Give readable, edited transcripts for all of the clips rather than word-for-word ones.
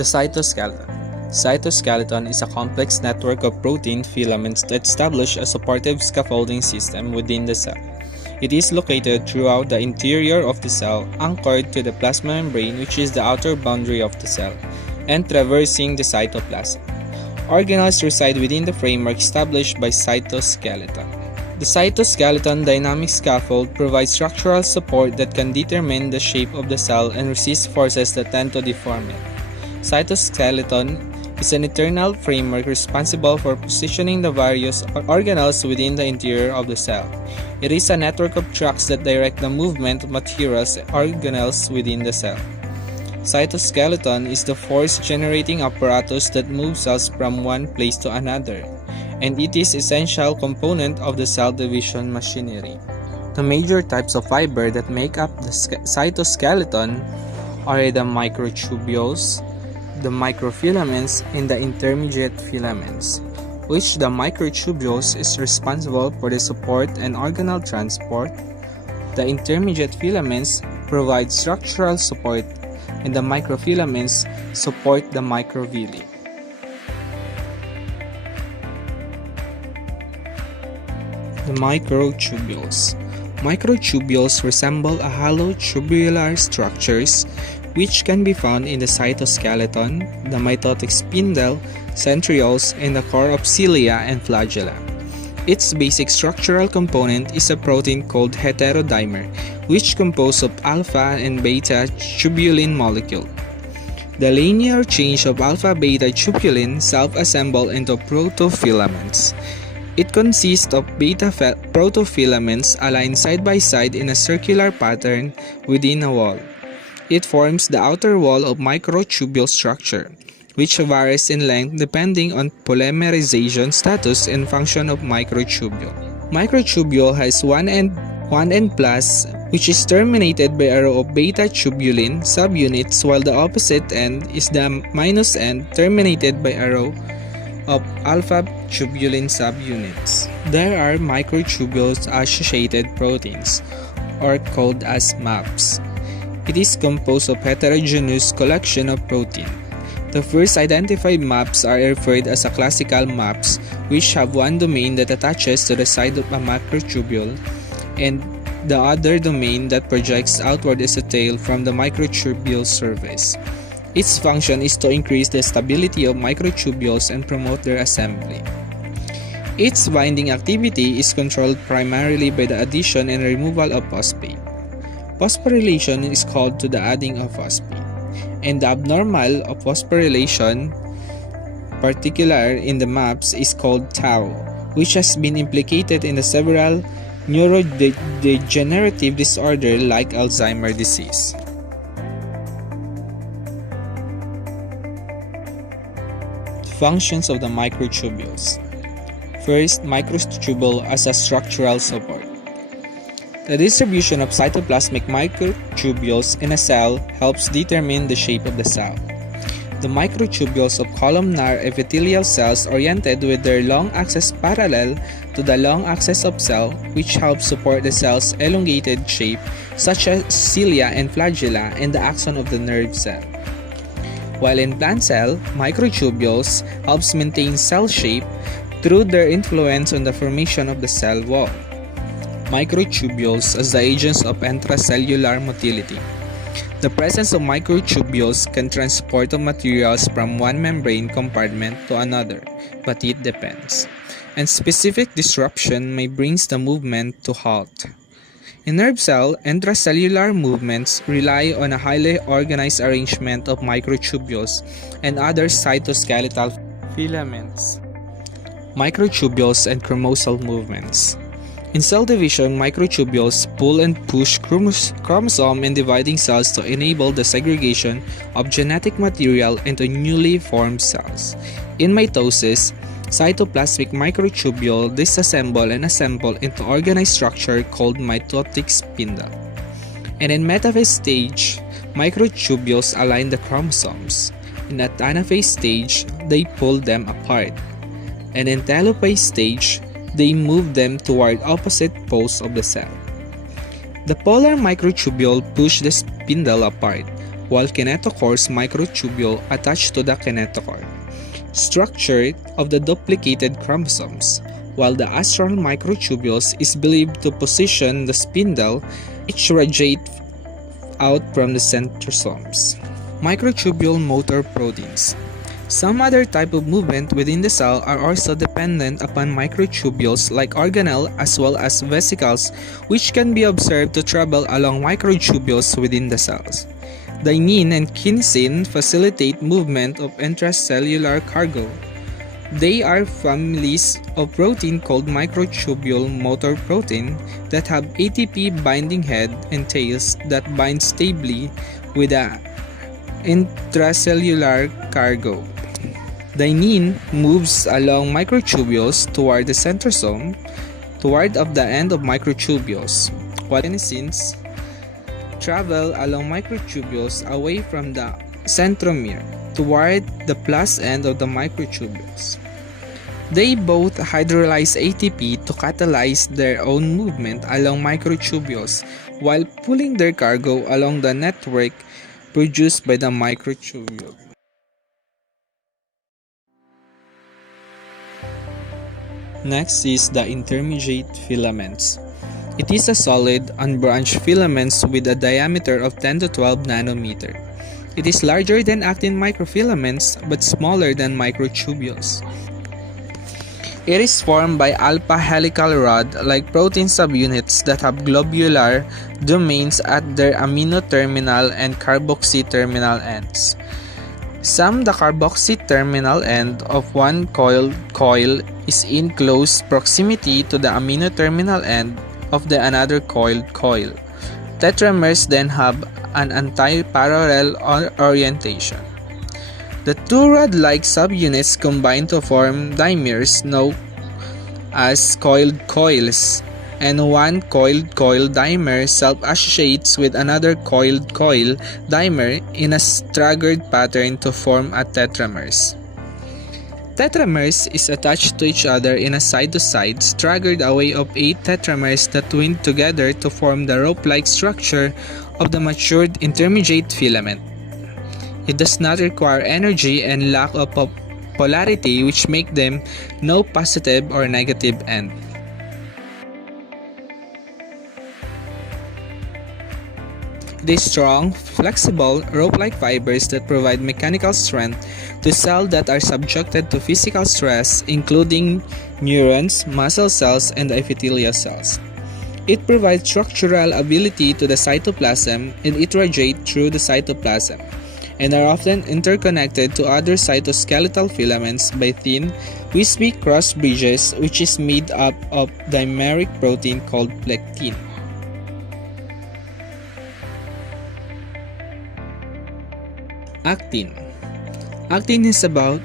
The cytoskeleton. Cytoskeleton is a complex network of protein filaments that establish a supportive scaffolding system within the cell. It is located throughout the interior of the cell, anchored to the plasma membrane, which is the outer boundary of the cell, and traversing the cytoplasm. Organelles reside within the framework established by cytoskeleton. The cytoskeleton dynamic scaffold provides structural support that can determine the shape of the cell and resist forces that tend to deform it. Cytoskeleton is an internal framework responsible for positioning the various organelles within the interior of the cell. It is a network of tracks that direct the movement of materials and organelles within the cell. Cytoskeleton is the force-generating apparatus that moves cells from one place to another, and it is an essential component of the cell division machinery. The major types of fiber that make up the cytoskeleton are the microtubules, the microfilaments, and the intermediate filaments, which the microtubules is responsible for the support and organelle transport. The intermediate filaments provide structural support, and the microfilaments support the microvilli. The microtubules. Microtubules resemble a hollow tubular structures which can be found in the cytoskeleton, the mitotic spindle, centrioles, and the core of cilia and flagella. Its basic structural component is a protein called heterodimer, which composed of alpha and beta tubulin molecule. The linear chains of alpha-beta tubulin self-assemble into protofilaments. It consists of beta protofilaments aligned side by side in a circular pattern within a wall. It forms the outer wall of microtubule structure, which varies in length depending on polymerization status and function of microtubule. Microtubule has one end plus, which is terminated by a row of beta tubulin subunits, while the opposite end is the minus end, terminated by a row of alpha tubulin subunits. There are microtubule-associated proteins, or called as MAPs. It is composed of heterogeneous collection of protein. The first identified MAPs are referred as a classical MAPs, which have one domain that attaches to the side of a microtubule, and the other domain that projects outward as a tail from the microtubule surface. Its function is to increase the stability of microtubules and promote their assembly. Its binding activity is controlled primarily by the addition and removal of phosphate. Phosphorylation is called to the adding of phosphate, and the abnormal of phosphorylation, particular in the MAPs, is called tau, which has been implicated in the several neurodegenerative disorders like Alzheimer's disease. Functions of the microtubules. First, microtubule as a structural support. The distribution of cytoplasmic microtubules in a cell helps determine the shape of the cell. The microtubules of columnar epithelial cells oriented with their long axis parallel to the long axis of cell, which helps support the cell's elongated shape, such as cilia and flagella, and the axon of the nerve cell. While in plant cell, microtubules helps maintain cell shape through their influence on the formation of the cell wall. Microtubules as the agents of intracellular motility. The presence of microtubules can transport materials from one membrane compartment to another, but it depends, and specific disruption may bring the movement to halt. In nerve cell, intracellular movements rely on a highly organized arrangement of microtubules and other cytoskeletal filaments. Microtubules and chromosal movements. In cell division, microtubules pull and push chromosome in dividing cells to enable the segregation of genetic material into newly formed cells. In mitosis, cytoplasmic microtubule disassemble and assemble into organized structure called mitotic spindle. And in metaphase stage, microtubules align the chromosomes. In at anaphase stage, they pull them apart. And in telophase stage, they move them toward opposite poles of the cell. The polar microtubule push the spindle apart, while kinetochores microtubule attach to the kinetochore. Structure of the duplicated chromosomes, while the astral microtubules is believed to position the spindle which radiate out from the centrosomes. Microtubule motor proteins. Some other type of movement within the cell are also dependent upon microtubules like organelle as well as vesicles, which can be observed to travel along microtubules within the cells. Dynein and kinesin facilitate movement of intracellular cargo. They are families of protein called microtubule motor protein that have ATP binding head and tails that bind stably with the intracellular cargo. Dynein moves along microtubules toward the centrosome, toward of the end of microtubules, while kinesins travel along microtubules away from the centromere, toward the plus end of the microtubules. They both hydrolyze ATP to catalyze their own movement along microtubules while pulling their cargo along the network produced by the microtubule. Next is the intermediate filaments. It is a solid, unbranched filaments with a diameter of 10 to 12 nanometer. It is larger than actin microfilaments but smaller than microtubules. It is formed by alpha helical rod-like protein subunits that have globular domains at their amino terminal and carboxy terminal ends. The carboxy terminal end of one coil is in close proximity to the amino terminal end of the another coiled coil. Tetramers then have an anti-parallel orientation. The two rod-like subunits combine to form dimers known as coiled coils, and one coiled coil dimer self-associates with another coiled coil dimer in a staggered pattern to form a tetramers. Tetramers is attached to each other in a side-to-side staggered array of 8 tetramers that twine together to form the rope-like structure of the matured intermediate filament. It does not require energy and lack of polarity, which make them no positive or negative end. It is strong, flexible, rope-like fibers that provide mechanical strength to cells that are subjected to physical stress, including neurons, muscle cells, and epithelial cells. It provides structural ability to the cytoplasm, and it radiates through the cytoplasm, and are often interconnected to other cytoskeletal filaments by thin, wispy cross bridges, which is made up of dimeric protein called plectin. Actin. Actin is about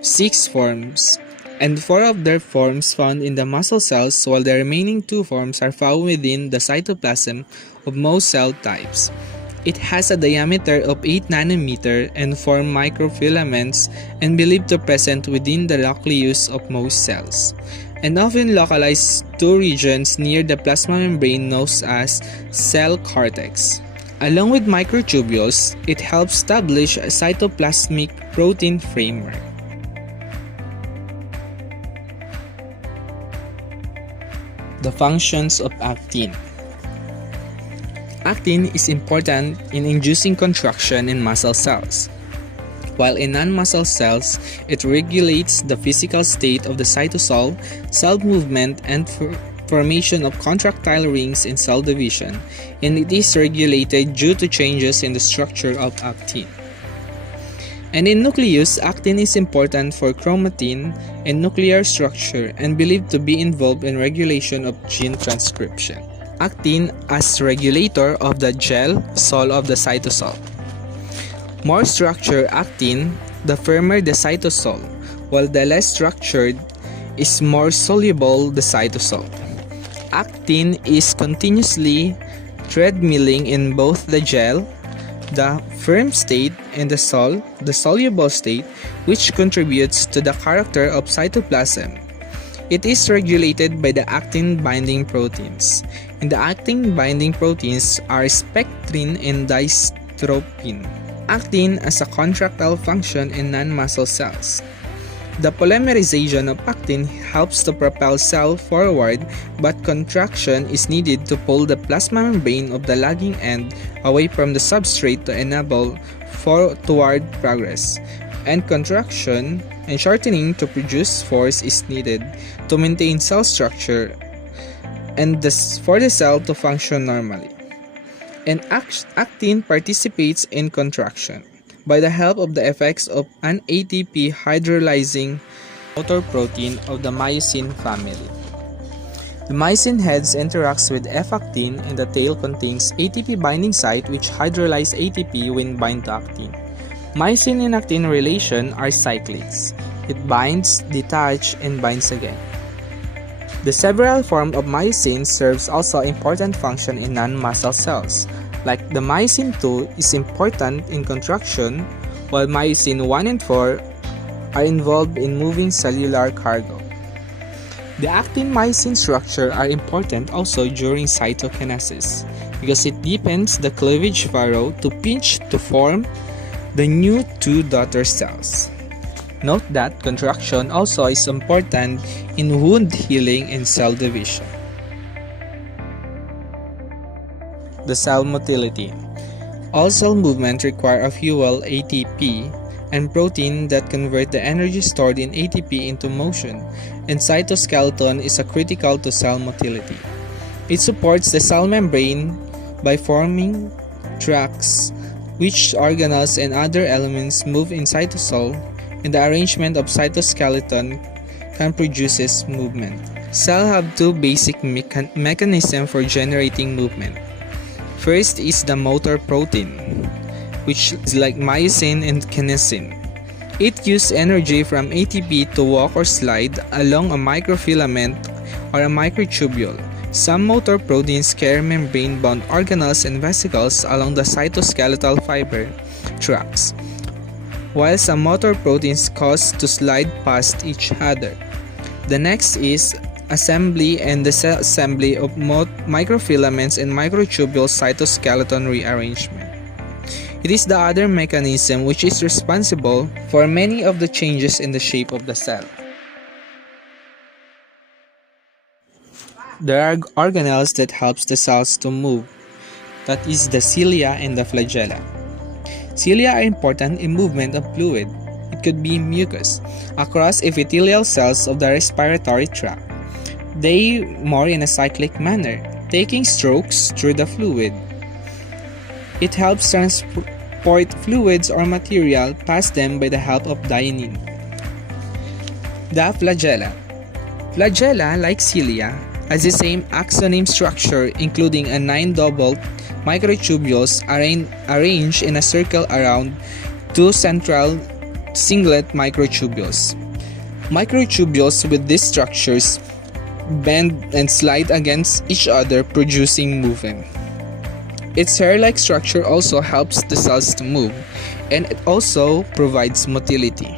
6 forms, and 4 of their forms found in the muscle cells, while the remaining 2 forms are found within the cytoplasm of most cell types. It has a diameter of 8 nanometer and form microfilaments and believed to present within the nucleus of most cells, and often localized to regions near the plasma membrane known as cell cortex. Along with microtubules, it helps establish a cytoplasmic protein framework. The functions of actin. Actin is important in inducing contraction in muscle cells. While in non-muscle cells, it regulates the physical state of the cytosol, cell movement, and formation of contractile rings in cell division, and it is regulated due to changes in the structure of actin. And in nucleus, actin is important for chromatin and nuclear structure and believed to be involved in regulation of gene transcription. Actin as regulator of the gel sol of the cytosol. More structured actin, the firmer the cytosol, while the less structured is more soluble the cytosol. Actin is continuously treadmilling in both the gel, the firm state, and the soluble state, which contributes to the character of cytoplasm. It is regulated by the actin binding proteins, and the actin binding proteins are spectrin and tropin, acting as a contractile function in non-muscle cells. The polymerization of actin helps to propel cell forward, but contraction is needed to pull the plasma membrane of the lagging end away from the substrate to enable toward progress. And contraction and shortening to produce force is needed to maintain cell structure and for the cell to function normally. And actin participates in contraction by the help of the effects of an ATP hydrolyzing motor protein of the myosin family. The myosin heads interacts with F-actin and the tail contains ATP binding site which hydrolyze ATP when bind to actin. Myosin and actin relation are cyclics. It binds, detaches, and binds again. The several form of myosin serves also important function in non-muscle cells. Like the myosin 2 is important in contraction, while myosin 1 and 4 are involved in moving cellular cargo. The actin-myosin structure are important also during cytokinesis because it deepens the cleavage furrow to pinch to form the new two daughter cells. Note that contraction also is important in wound healing and cell division. The cell motility. All cell movement require a fuel ATP and protein that convert the energy stored in ATP into motion, and cytoskeleton is critical to cell motility. It supports the cell membrane by forming tracts which organelles and other elements move in cytosol, and the arrangement of cytoskeleton can produce movement. Cells have two basic mechanisms for generating movement. First is the motor protein, which is like myosin and kinesin. It uses energy from ATP to walk or slide along a microfilament or a microtubule. Some motor proteins carry membrane-bound organelles and vesicles along the cytoskeletal fiber tracts, while some motor proteins cause to slide past each other. The next is assembly and disassembly of microfilaments and microtubule cytoskeleton rearrangement. It is the other mechanism which is responsible for many of the changes in the shape of the cell. There are organelles that helps the cells to move, that is the cilia and the flagella. Cilia are important in movement of fluid. It could be mucus across epithelial cells of the respiratory tract. They move in a cyclic manner, taking strokes through the fluid. It helps transport fluids or material past them by the help of dynein. The flagella. Flagella, like cilia, has the same axoneme structure, including a 9-double microtubules arranged in a circle around two central singlet microtubules. Microtubules with these structures bend and slide against each other, producing movement. Its hair-like structure also helps the cells to move, and it also provides motility.